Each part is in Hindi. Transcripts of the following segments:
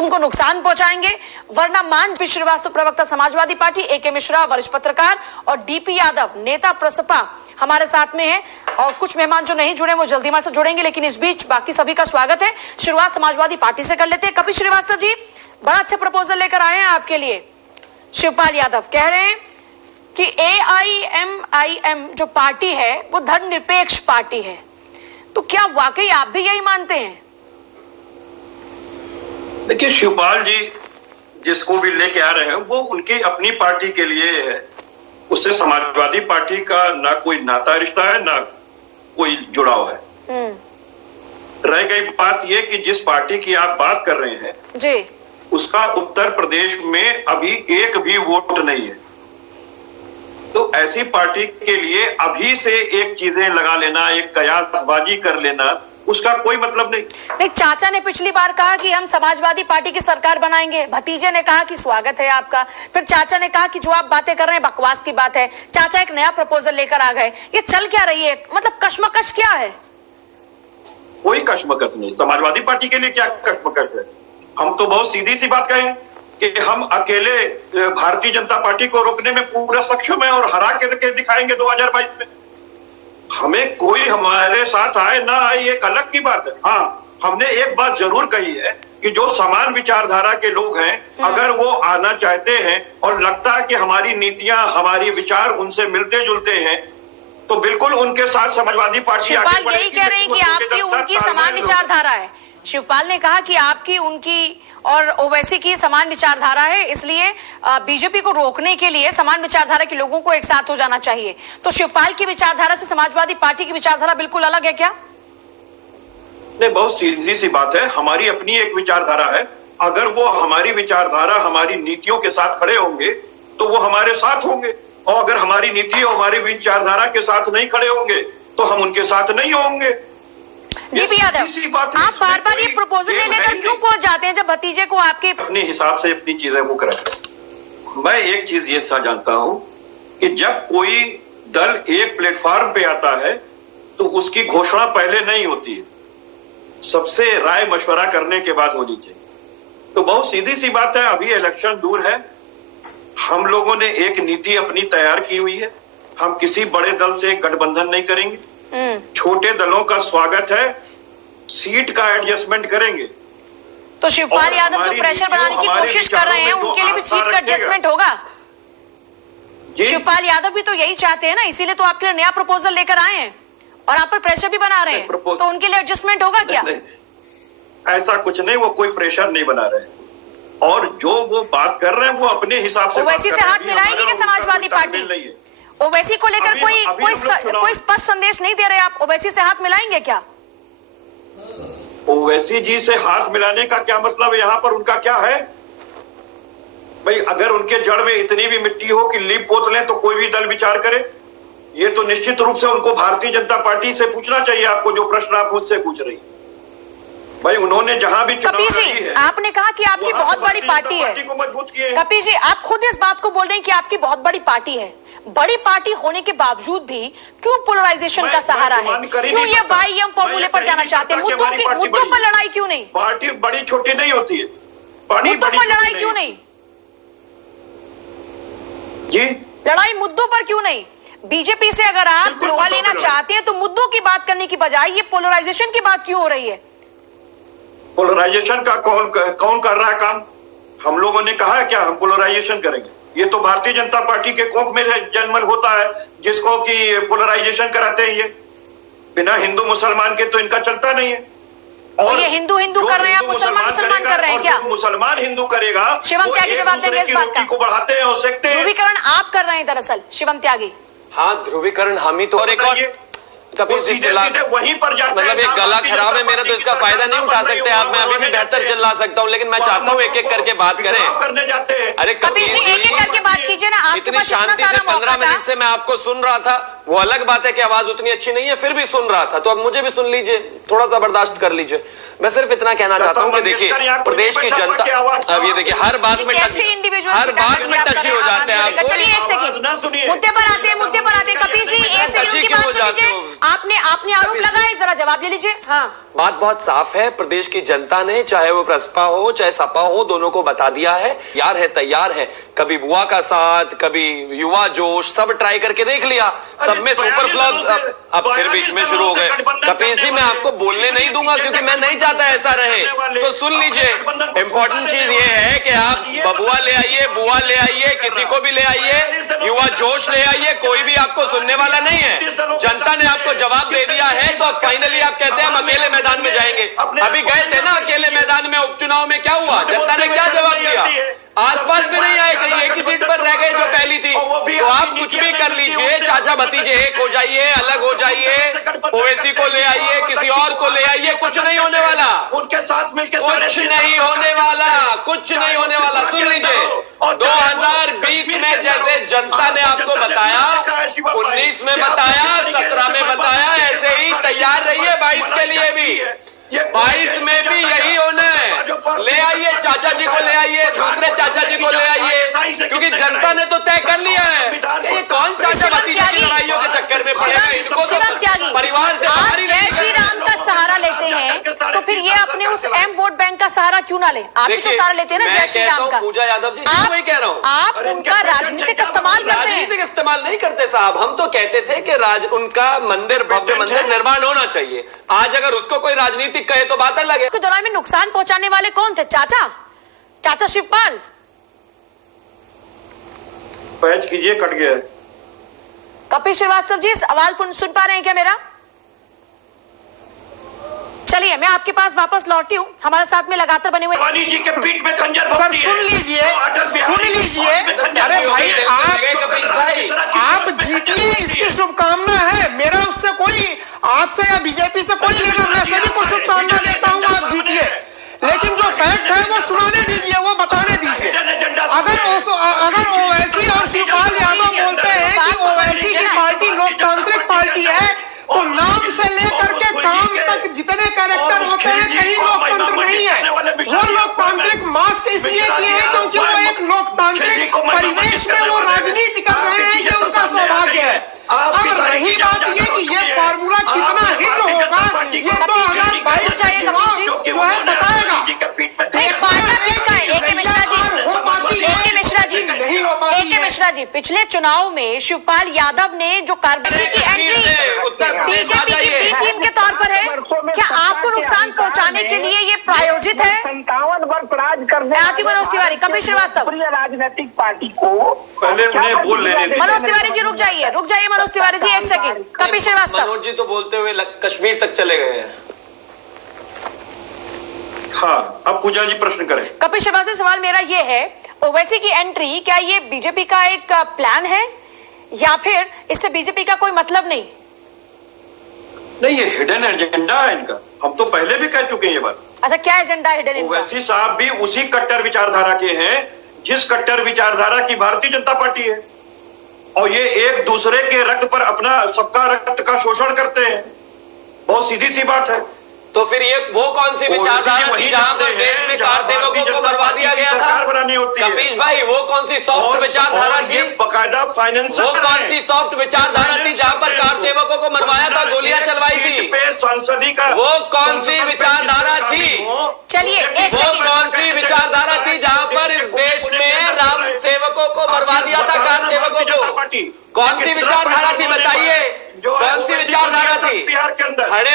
तुमको नुकसान पहुंचाएंगे, वरना मान श्रीवास्तव प्रवक्ता समाजवादी पार्टी, AK मिश्रा वरिष्ठ पत्रकार और DP यादव नेता प्रसपा हमारे साथ में है, और कुछ मेहमान जो नहीं जुड़े वो जल्दी हमारे साथ जुड़ेंगे, लेकिन इस बीच बाकी सभी का स्वागत है। शुरुआत समाजवादी पार्टी से कर लेते हैं। कपिल श्रीवास्तव जी बड़ा अच्छा प्रपोजल लेकर आए हैं आपके लिए। शिवपाल यादव कह रहे हैं कि AIMIM जो पार्टी है वो धर्मनिरपेक्ष पार्टी है, तो क्या वाकई आप भी यही मानते हैं? देखिए, शिवपाल जी जिसको भी लेके आ रहे हैं वो उनकी अपनी पार्टी के लिए है, उससे समाजवादी पार्टी का ना कोई नाता रिश्ता है ना कोई जुड़ाव है। रह गई बात ये कि जिस पार्टी की आप बात कर रहे हैं जी, उसका उत्तर प्रदेश में अभी एक भी वोट नहीं है, तो ऐसी पार्टी के लिए अभी से एक चीजें लगा लेना, एक कयासबाजी कर लेना, उसका कोई मतलब नहीं। चाचा ने पिछली बार कहा कि हम समाजवादी पार्टी की सरकार बनाएंगे, भतीजे ने कहा कि स्वागत है आपका, फिर चाचा ने कहा कि जो आप बातें कर रहे हैं बकवास की बात है, चाचा एक नया प्रपोजल लेकर आ गए। ये चल क्या रही है, मतलब कश्मकश क्या है? कोई कश्मकश नहीं, समाजवादी पार्टी के लिए क्या कश्मकश है? हम तो बहुत सीधी सी बात कहें कि हम अकेले भारतीय जनता पार्टी को रोकने में पूरा सक्षम है और हरा के दिखाएंगे 2022 में। हमें कोई हमारे साथ आए ना आए एक अलग की बात है। हाँ, हमने एक बात जरूर कही है कि जो समान विचारधारा के लोग हैं, अगर वो आना चाहते हैं और लगता है कि हमारी नीतियां हमारी विचार उनसे मिलते जुलते हैं, तो बिल्कुल उनके साथ समाजवादी पार्टी शिवपाल यही कह रहे हैं कि आपकी उनकी समान विचारधारा है। शिवपाल ने कहा कि आपकी उनकी और ओवैसी की समान विचारधारा है, इसलिए बीजेपी को रोकने के लिए समान विचारधारा के लोगों को एक साथ हो जाना चाहिए। तो शिवपाल की विचारधारा से समाजवादी पार्टी की विचारधारा बिल्कुल अलग है क्या? नहीं, बहुत सीधी सी बात है, हमारी अपनी एक विचारधारा है। अगर वो हमारी विचारधारा हमारी नीतियों के साथ खड़े होंगे तो वो हमारे साथ होंगे, और अगर हमारी नीति और हमारी विचारधारा के साथ नहीं खड़े होंगे तो हम उनके साथ नहीं होंगे। DP यादव, आप बार बार ये प्रपोजल ले लेकर क्यों पहुंच जाते हैं जब भतीजे को आपके अपने हिसाब से अपनी चीजें वो करें? मैं एक चीज ये जानता हूं कि जब कोई दल एक प्लेटफॉर्म पे आता है तो उसकी घोषणा पहले नहीं होती है, सबसे राय मशवरा करने के बाद होनी चाहिए। तो बहुत सीधी सी बात है, अभी इलेक्शन दूर है, हम लोगों ने एक नीति अपनी तैयार की हुई है, हम किसी बड़े दल से गठबंधन नहीं करेंगे, छोटे दलों का स्वागत है, सीट का एडजस्टमेंट करेंगे। तो शिवपाल यादव जो प्रेशर बनाने की कोशिश कर रहे हैं उनके लिए भी सीट का एडजस्टमेंट होगा। शिवपाल यादव भी तो यही चाहते हैं ना, इसीलिए तो आपके लिए नया प्रपोजल लेकर आए हैं और आप पर प्रेशर भी बना रहे हैं, तो उनके लिए एडजस्टमेंट होगा क्या? ऐसा कुछ नहीं, वो कोई प्रेशर नहीं बना रहे, और जो वो बात कर रहे हैं वो अपने हिसाब से ओवैसी से हाथ मिलाएगी क्या समाजवादी पार्टी? ओवैसी को लेकर कोई स्पष्ट संदेश नहीं दे रहे आप, ओवैसी से हाथ मिलाएंगे क्या? ओवैसी जी से हाथ मिलाने का क्या मतलब, यहाँ पर उनका क्या है भाई? अगर उनके जड़ में इतनी भी मिट्टी हो कि लीप पोत लें तो कोई भी दल विचार करे, ये तो निश्चित रूप से उनको भारतीय जनता पार्टी से पूछना चाहिए। आपको जो प्रश्न आप मुझसे पूछ रही भाई, उन्होंने जहां भी चुनाव लड़ी है, आपने कहा कि आपकी बहुत बड़ी पार्टी है, को मजबूत किए। कपिल जी आप खुद इस बात को बोल रहे हैं कि आपकी बहुत बड़ी पार्टी है, बड़ी पार्टी होने के बावजूद भी क्यों पोलराइजेशन का सहारा है? क्यों ये YM फॉर्मूले पर जाना चाहते हैं? मुद्दों पर लड़ाई क्यों नहीं? पार्टी बड़ी छोटी नहीं होती है, मुद्दों पर लड़ाई क्यों नहीं जी? लड़ाई मुद्दों पर क्यों नहीं? बीजेपी से अगर आप लोहा लेना चाहते हैं तो मुद्दों की बात करने की बजाय ये पोलराइजेशन की बात क्यों हो रही है? पोलराइजेशन का कौन कर रहा है काम? हम लोगों ने कहा है क्या हम पोलराइजेशन करेंगे? ये तो भारतीय जनता पार्टी के कोख में जन्मन होता है जिसको कि पोलराइजेशन कराते हैं। ये बिना हिंदू मुसलमान के तो इनका चलता नहीं है। और ये हिंदू कर रहे हैं, आप मुसलमान कर रहे हैं क्या? मुसलमान हिंदू करेगा, शिवम त्यागी जवाब देंगे इस बात का। को बढ़ाते हैं और सेकते हैं। ध्रुवीकरण आप कर रहे हैं दरअसल, शिवम त्यागी। हाँ, ध्रुवीकरण हम ही तो। और एक और कपिल जी वहीं पर जाते मतलब एक गला खराब है मेरा, तो इसका फायदा नहीं उठा सकते आप। मैं अभी भी बेहतर चिल्ला सकता हूँ, लेकिन मैं चाहता हूँ एक एक करके बात करें। करने जाते हैं। अरे कपिल जी एक एक करके बात कीजिए ना। इतनी शांति से 15 मिनट से मैं आपको सुन रहा था, वो अलग बात है कि आवाज उतनी अच्छी नहीं है, फिर भी सुन रहा था, तो अब मुझे भी सुन लीजिए, थोड़ा सा बर्दाश्त कर लीजिए। मैं सिर्फ इतना कहना चाहता हूं कि देखिए प्रदेश की जनता, अब ये देखिए हर बात में टची हो जाते हैं आप। चलिए एक सेकंड, मुद्दे पर आते हैं कपिल जी, एक सेकंड उनकी बात सुन लीजिए। आपने आरोप लगाए, जरा जवाब ले लीजिए। हाँ, बात बहुत साफ है, प्रदेश की जनता ने, चाहे वो प्रसपा हो चाहे सपा हो, दोनों को बता दिया है, यार है, तैयार है। कभी बुआ का साथ, कभी युवा जोश, सब ट्राई करके देख लिया, सब में सुपर फ्लॉप। अब फिर बीच में शुरू हो गए। कपिल जी मैं आपको बोलने नहीं दूंगा क्योंकि मैं नहीं चाहता ऐसा रहे, तो सुन लीजिए। इंपॉर्टेंट चीज ये है कि आप बबुआ ले आइए, बुआ ले आइए, किसी को भी ले आइए, युवा जोश ले आइए, कोई भी आपको सुनने वाला नहीं है। जनता ने आपको जवाब दे दिया है, तो अब फाइनली आप कहते हैं हम अकेले मैदान में जाएंगे। अभी गए थे ना अकेले मैदान में, उपचुनाव में क्या हुआ, जनता ने क्या जवाब दिया? आसपास में नहीं आए, कहीं एक ही सीट पर रह गए जो पहली थी। तो आप कुछ भी कर लीजिए, चाचा भतीजे एक हो जाइए, अलग हो जाइए, ओवैसी को ले आइए, किसी और को ले आइए, कुछ नहीं होने वाला, उनके साथ मिलकर कुछ नहीं होने वाला, कुछ नहीं होने वाला। सुन लीजिए, 2020 में जैसे जनता ने आपको बताया, 19 में बताया, 17 में बताया, ऐसे ही तैयार रहिए 22 के लिए भी। 22 में भी यही होना है। ले आइए चाचा जी को, ले आइए दूसरे चाचा जी को ले आइए, क्योंकि जनता ने तो तय कर लिया है कि ये कौन चाचा भतीजा की लड़ाइयों के चक्कर में पड़ेगा। इनको तो परिवार से आप जय श्री राम का सहारा लेते हैं, तो फिर ये अपने उस एम वोट बैंक का सहारा क्यों ना ले? आप भी तो सहारा लेते हैं ना जय श्री राम का। पूजा यादव जी, वही कह रहा हूँ, आप उनका राजनीतिक इस्तेमाल करते हैं। राजनीतिक इस्तेमाल नहीं करते साहब, हम तो कहते थे कि उनका मंदिर, भव्य मंदिर निर्माण होना चाहिए। आज अगर उसको कोई राजनीतिक कहे तो बात अलग है। के दौरान में नुकसान पहुंचाने वाले कौन थे? चाचा शिवपाल। पैच कीजिए, कट गया है। कपिल श्रीवास्तव जी सवाल सुन पा रहे हैं क्या मेरा? चलिए मैं आपके पास वापस लौटी हूँ, हमारे साथ में लगातार बने हुए वाली जी के पीठ में खंजर सर सुन लीजिए, अरे भाई आप जीतिए, इसकी शुभकामना है। मेरा उससे कोई, आपसे या बीजेपी से कोई लेना, मैं सभी को शुभकामना देता हूँ, आप जीतिए, लेकिन जो फैक्ट है वो सुनाने दीजिए, वो बताने दीजिए। अगर ओवैसी और शिवपाल यादव बोलते हैं कि ओवैसी की पार्टी लोकतांत्रिक पार्टी है, तो नाम से लेकर के काम तक जितने कैरेक्टर होते हैं, कहीं लोकतंत्र नहीं है। वो लोकतांत्रिक मास्क इसलिए किए हैं क्योंकि वो एक लोकतांत्रिक परिवेश में वो राजनीति कर रहे हैं, ये उनका सौभाग्य है। अब रही बात ये कि ये फार्मूला कितना हिट होगा, ये 2022 का चुनाव जो है बताएगा। मिश्रा जी, पिछले चुनाव में शिवपाल यादव ने जो कारगिल की एंट्री बीजेपी की बी टीम के तौर पर है, क्या आपको नुकसान पहुंचाने के लिए ये प्रायोजित है? 57 वर्ष राज करने आती मनोज तिवारी, कपिल श्रीवास्तव, राजनीतिक पार्टी को पहले उन्हें बोल लेने दीजिए। मनोज तिवारी जी रुक जाइए मनोज तिवारी जी, एक सेकंड। कपिल श्रीवास्तव, मनोज जी तो बोलते हुए कश्मीर तक चले गए हैं। हाँ, अब पूजा जी प्रश्न करें। कपिल श्रीवास्तव, सवाल मेरा ये है, ओवैसी की एंट्री क्या ये बीजेपी का एक प्लान है या फिर इससे बीजेपी का कोई मतलब नहीं? नहीं, ये हिडन एजेंडा है इनका, हम तो पहले भी कह चुके हैं ये बात। अच्छा, क्या एजेंडा हिडन इनका? ओवैसी साहब भी उसी कट्टर विचारधारा के हैं जिस कट्टर विचारधारा की भारतीय जनता पार्टी है, और ये एक दूसरे के रक्त पर अपना सबका रक्त का शोषण करते हैं। बहुत सीधी सी बात है। तो फिर ये वो कौन सी विचारधारा थी जहां पर देश में कार सेवकों को मरवा दिया गया था? कपीश भाई, वो कौन सी सॉफ्ट विचारधारा थी? बकायदा फाइनेंस, वो कौन सी सॉफ्ट विचारधारा थी जहां पर कार सेवकों को मरवाया था, गोलियां चलवाई थी? संसदी का वो कौन सी विचारधारा थी? चलिए वो कौन सी विचारधारा थी जहां पर इस देश में राम सेवकों को मरवा दिया था, कार सेवकों को? कौन सी विचारधारा थी बताइए, कौन सी विचारधारा थी? बिहार के अंदर खड़े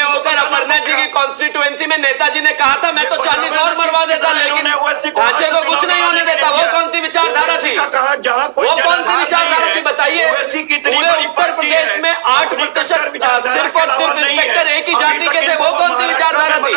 होकर अमरनाथ जी की कॉन्स्टिट्यूएंसी में नेताजी ने कहा था मैं तो 40 और मरवा देता, लेकिन ढांचे को कुछ नहीं होने देता। वो कौन सी विचारधारा थी? वो कौन सी विचारधारा थी बताइए? पूरे उत्तर प्रदेश में 8% सिर्फ और सिर्फ इंस्पेक्टर एक ही जाति के थे, वो कौन सी विचारधारा थी?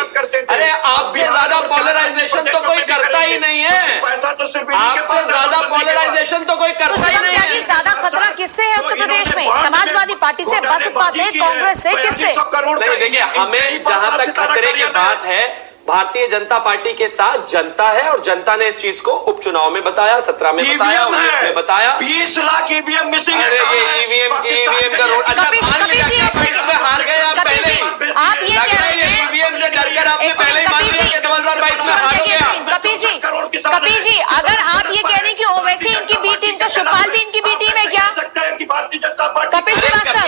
अरे आपसे ज्यादा पॉलराइजेशन तो कोई करता ही नहीं है, आपसे ज्यादा पॉलराइजेशन तो कोई करता ही नहीं है। ज्यादा खतरा किससे है उत्तर प्रदेश में? समाजवादी पार्टी से, बसपा से, कांग्रेस से, किससे? नहीं, देखिए, हमें जहां तक खतरे की बात है, भारतीय जनता पार्टी के साथ जनता है और जनता ने इस चीज को उपचुनाव में बताया, 17 में बताया, 19 में बताया। 20 लाख ईवीएम मिसिंग है। अरे ये ईवीएम का रोड हार गए आप पहले। आप ये कह रहे हैं ईवीएम से डरकर आपने पहले ही मान लिया कि 2022 में हार गया। कपिल जी, अगर आप ये कह रहे हैं कि ओवैसी इनकी बी टीम, तो शिवपाल भी इनकी बी टीम है क्या? भारतीय जनता पार्टी कपिल श्रीवास्तव,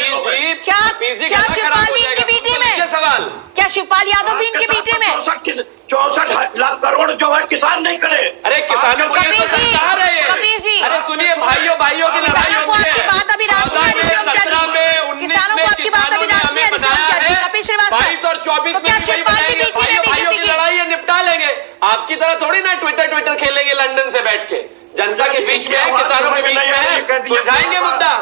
क्या शिवपाल भी इनकी बी टीम है? सवाल क्या शिवपाल यादव भी इनकी बी टीम है? 64 लाख करोड़ जो है किसान नहीं करे। अरे किसानों के लिए तो सरकार है ये। कपिल जी, अरे सुनिए, भाइयों की लड़ाई किसानों को आपकी बात अभी राष्ट्रीय अधिनियम क्या दी? किसानों को आपकी बात अभी राष्ट्रीय अधिनियम क्या दी? कपिल श्रीवास्तव, 22 और 24 तो क्या शिवपाल की बी टीम है भाइयों बीजेपी की की? लड़ाई है, निपटा लेंगे। आपकी तरह थोड़ी ना ट्विटर खेलेंगे लंदन से बैठ के। जनता के बीच में है, किसानों के बीच में है, सुलझाएंगे मुद्दा।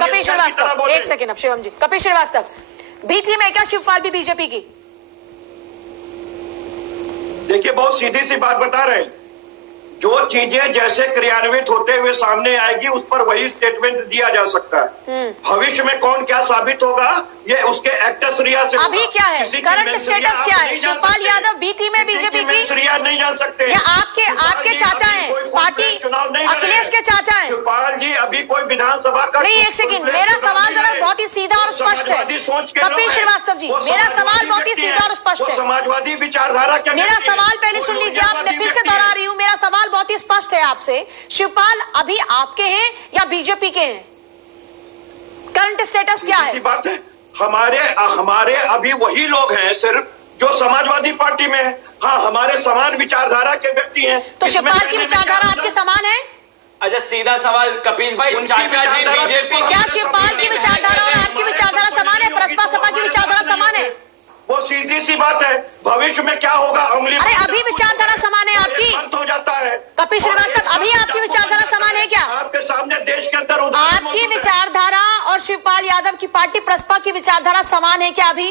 कपिल श्रीवास्तव, एक सेकेंड, अब शिवम जी, कपिल श्रीवास्तव, बी टीम है क्या शिवपाल भी बीजेपी की? देखिए, बहुत सीधी सी बात बता रहे हैं। जो चीजें जैसे क्रियान्वित होते हुए सामने आएगी उस पर वही स्टेटमेंट दिया जा सकता है। भविष्य में कौन क्या साबित होगा ये उसके एक्टर्स रिया से अभी क्या है, करंट स्टेटस क्या है? शिवपाल यादव बी टीम है बीजेपी की? रिया नहीं जान सकते। या आपके चाचा हैं, पार्टी अखिलेश के चाचा हैं? शिवपाल जी अभी कोई विधानसभा का नहीं, एक सेकंड, मेरा सवाल जरा बहुत ही सीधा और स्पष्ट है। कपिल श्रीवास्तव जी, मेरा सवाल बहुत ही सीधा और स्पष्ट है। समाजवादी विचारधारा के मेरा सवाल पहले सुन लीजिए आप, मैं फिर से दोहरा रही हूँ, मेरा सवाल बहुत ही स्पष्ट है आपसे। शिवपाल अभी आपके हैं या बीजेपी के हैं? करंट स्टेटस क्या है? बात है, हमारे अभी वही लोग हैं सिर्फ जो समाजवादी पार्टी में है। हाँ, हमारे समान विचारधारा के व्यक्ति हैं। तो शिवपाल की विचारधारा आपके समान है? अच्छा, सीधा सवाल कपिल भाई, चाचा जी बीजेपी, क्या शिवपाल की विचारधारा और आपकी विचारधारा समान है? प्रसपा सपा की विचारधारा समान है? वो सीधी सी बात है। भविष्य में क्या होगा उंगली, अरे अभी विचारधारा समान है आपकी? अंत हो जाता है। कपिल श्रीवास्तव, अभी आपकी विचारधारा समान है क्या? आपके सामने देश के अंदर आपकी विचारधारा और शिवपाल यादव की पार्टी प्रसपा की विचारधारा समान है क्या अभी?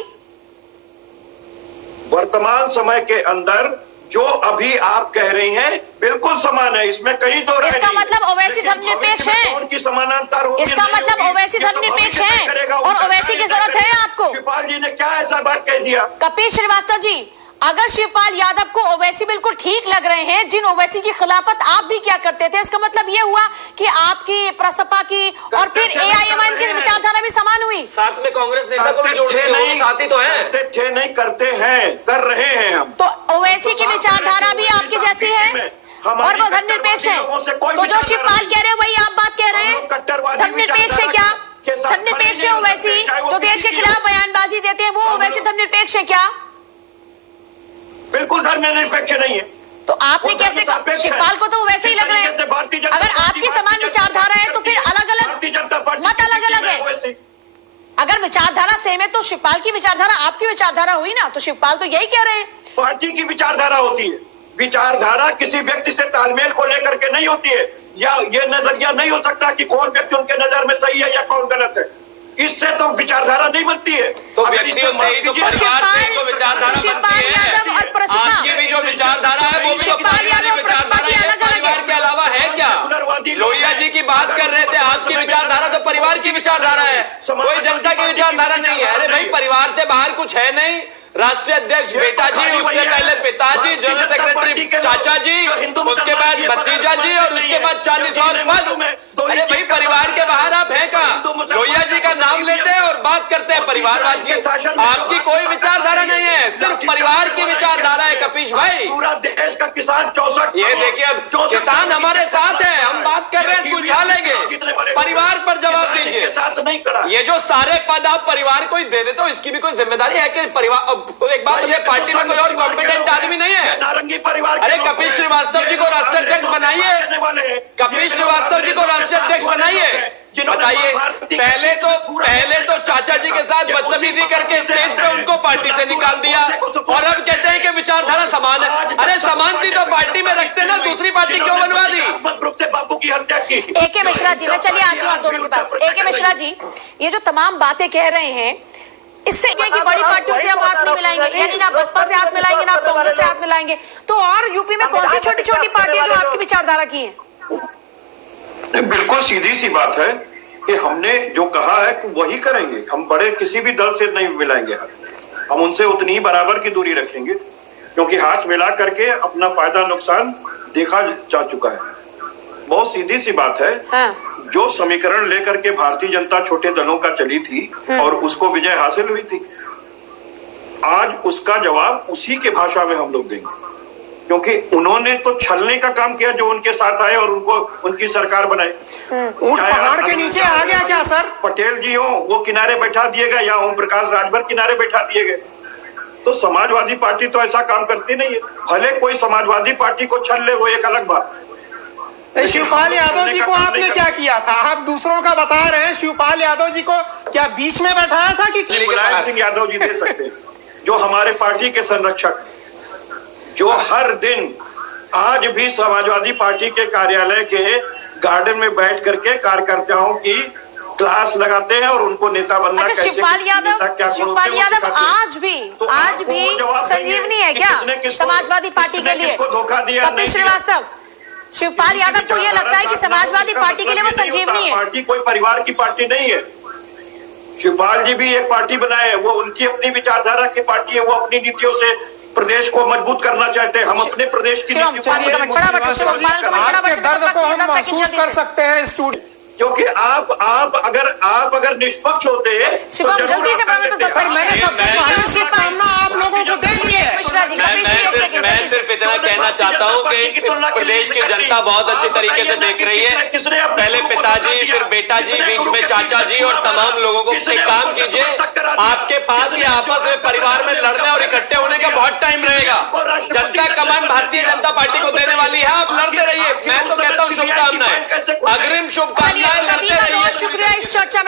वर्तमान समय के अंदर जो अभी आप कह रही हैं बिल्कुल समान है, इसमें कहीं दो राय इसका नहीं। मतलब ओवैसी लेकिन धर्मनिरपेक्ष भविष्य में है? कौन की समानांतर होगी, इसका नहीं मतलब होगी, ओवैसी ये तो धर्मनिरपेक्ष भविष्य है तय करेगा। और उनका ओवैसी की तय जरूरत है करेगा। आपको? शिवपाल जी ने क्या ऐसा बात कह दिया? कपिल श्रीवास्तव जी, अगर शिवपाल यादव को ओवैसी बिल्कुल ठीक लग रहे हैं, जिन ओवैसी की खिलाफत आप भी क्या करते थे, इसका मतलब ये हुआ कि आपकी प्रसपा की और फिर एआईएमआईएम की विचारधारा भी समान हुई। साथ में कांग्रेस नेता को भी जोड़ते हैं, वो भी साथी तो है। थे नहीं, करते हैं, कर रहे हैं हम। तो ओवैसी की विचारधारा भी आपकी जैसी है और वो धर्मनिरपेक्ष है। तो जो शिवपाल कह रहे हैं वही आप बात कह रहे हैं? धर्मनिरपेक्ष है क्या? धर्मनिरपेक्ष है ओवैसी जो देश के खिलाफ बयानबाजी देते हैं, वो ओवैसी धर्मनिरपेक्ष है क्या? बिल्कुल धर्मनिरपेक्ष नहीं है। तो आपने कैसे, शिवपाल को तो वैसे ही लग रहे हैं। अगर आपकी समान विचारधारा है तो फिर अलग अलग मत अलग अलग है। अगर विचारधारा सेम है तो शिवपाल की विचारधारा आपकी विचारधारा हुई ना, तो शिवपाल तो यही कह रहे हैं। पार्टी की विचारधारा होती है, विचारधारा किसी व्यक्ति से तालमेल को लेकर के नहीं होती है, या ये नजरिया नहीं हो सकता कि कौन व्यक्ति उनके नजर में सही है या कौन गलत है। इससे तो विचारधारा नहीं बनती है। तो व्यक्तियों से ही तो परिवार से तो विचारधारा बनती है। आपकी भी जो विचारधारा है वो भी तो पारिवारिक विचारधारा है, परिवार के अलावा है क्या? लोहिया जी की बात कर रहे थे, आपकी विचारधारा तो परिवार की विचारधारा है, कोई जनता की विचारधारा नहीं है। अरे भाई, परिवार से बाहर कुछ है नहीं। राष्ट्रीय अध्यक्ष बेटा जी, उससे पहले पिताजी, जनरल सेक्रेटरी चाचा जी, उसके बाद भतीजा जी और उसके बाद 40 और पद। अरे भाई, परिवार के बाहर आप हैं कहाँ? लोहिया जी का नाम लेते हैं और बात करते हैं परिवारवाद की। आपकी कोई विचारधारा नहीं है, सिर्फ परिवार की विचारधारा है कपीश भाई। पूरा देश का किसान 64, ये देखिए, अब किसान हमारे साथ है, हम बात कर रहे हैं, सुलझा लेंगे। परिवार पर जवाब दीजिए। साथ नहीं करा। ये जो सारे पद आप परिवार को ही दे देते हो, इसकी भी कोई जिम्मेदारी है कि परिवार? एक बात, मुझे पार्टी में कोई और कॉम्पिटेंट आदमी नहीं है। नारंगी परिवार। अरे कपिल श्रीवास्तव जी को राष्ट्रीय अध्यक्ष बनाइए, कपिल श्रीवास्तव जी को राष्ट्रीय अध्यक्ष बनाइए। बताइए, पहले तो चाचा जी के साथ बदतमीजी करके स्टेज पे उनको पार्टी से निकाल दिया और अब कहते हैं कि विचारधारा समान है। अरे समान थी तो पार्टी में रखते ना, दूसरी पार्टी क्यों बनवा दी? ग्रुप से बापू की हत्या की। ए.के. मिश्रा जी, मैं चलिए आती हूँ आप दोनों के पास। ए.के. मिश्रा जी, ये जो तमाम बातें कह रहे हैं, इससे क्या कि बड़ी पार्टियों से आप हाथ नहीं मिलाएंगे, यानी ना बसपा से हाथ मिलाएंगे ना कांग्रेस से हाथ मिलाएंगे, तो और यूपी में कौन सी छोटी छोटी पार्टियां जो आपकी विचारधारा की हैं? बिल्कुल सीधी सी बात है कि हमने जो कहा है कि वही करेंगे। हम बड़े किसी भी दल से नहीं मिलाएंगे, हम उनसे उतनी ही बराबर की दूरी रखेंगे। क्योंकि हाथ मिला करके अपना फायदा नुकसान देखा जा चुका है। बहुत सीधी सी बात है। हाँ। जो समीकरण लेकर के भारतीय जनता छोटे दलों का चली थी और उसको विजय हासिल हुई थी, आज उसका जवाब उसी के भाषा में हम लोग देंगे, क्योंकि उन्होंने तो छलने का काम किया जो उनके साथ आए और उनको उनकी सरकार बनाए। ऊंट पहाड़ के नीचे आ गया क्या सर? पटेल जी हो वो किनारे बैठा दिए गए या ओम प्रकाश राजभर किनारे बैठा दिए गए। तो समाजवादी पार्टी तो ऐसा काम करती नहीं है। भले कोई समाजवादी पार्टी को छल ले वो एक अलग बात। शिवपाल यादव जी को आपने क्या किया था? आप दूसरों का बता रहे हैं, शिवपाल यादव जी को क्या बीच में बैठाया था कि मुलायम सिंह यादव जी दे सकते हैं, जो हमारे पार्टी के संरक्षक, जो हर दिन आज भी समाजवादी पार्टी के कार्यालय के गार्डन में बैठ करके कार्यकर्ताओं की क्लास लगाते हैं और उनको नेता बनना अच्छा, कैसे, शिवपाल यादव आज भी तो संजीवनी है क्या समाजवादी पार्टी के लिए? धोखा दिया कपिल श्रीवास्तव, शिवपाल यादव को यह लगता है कि समाजवादी पार्टी के लिए वो संजीवनी है? पार्टी कोई परिवार की पार्टी नहीं है। शिवपाल जी भी एक पार्टी बनाए, वो उनकी अपनी विचारधारा की पार्टी है, वो अपनी नीतियों से प्रदेश को मजबूत करना चाहते हैं। हम अपने प्रदेश की आपके दर्द को हम महसूस कर सकते हैं स्टूडियो, क्योंकि आप अगर निष्पक्ष होते शिवम जल्दी से मैंने सबसे पहले शुभकामना आप लोगों को दे दी है। मैं सिर्फ इतना कहना चाहता हूँ कि प्रदेश की जनता बहुत अच्छी तरीके से देख रही है। पहले पिताजी, फिर बेटा जी, बीच में चाचा जी और तमाम लोगों को एक काम कीजिए, आपके पास ये आपस में परिवार में लड़ने और इकट्ठे होने का बहुत टाइम रहेगा। जनता कमान भारतीय जनता पार्टी को देने वाली है, आप लड़ते रहिए। मैं तो कहता हूँ शुभकामनाएं, अग्रिम शुभकामनाएं, लड़ते रहिए। शुक्रिया इस चर्चा में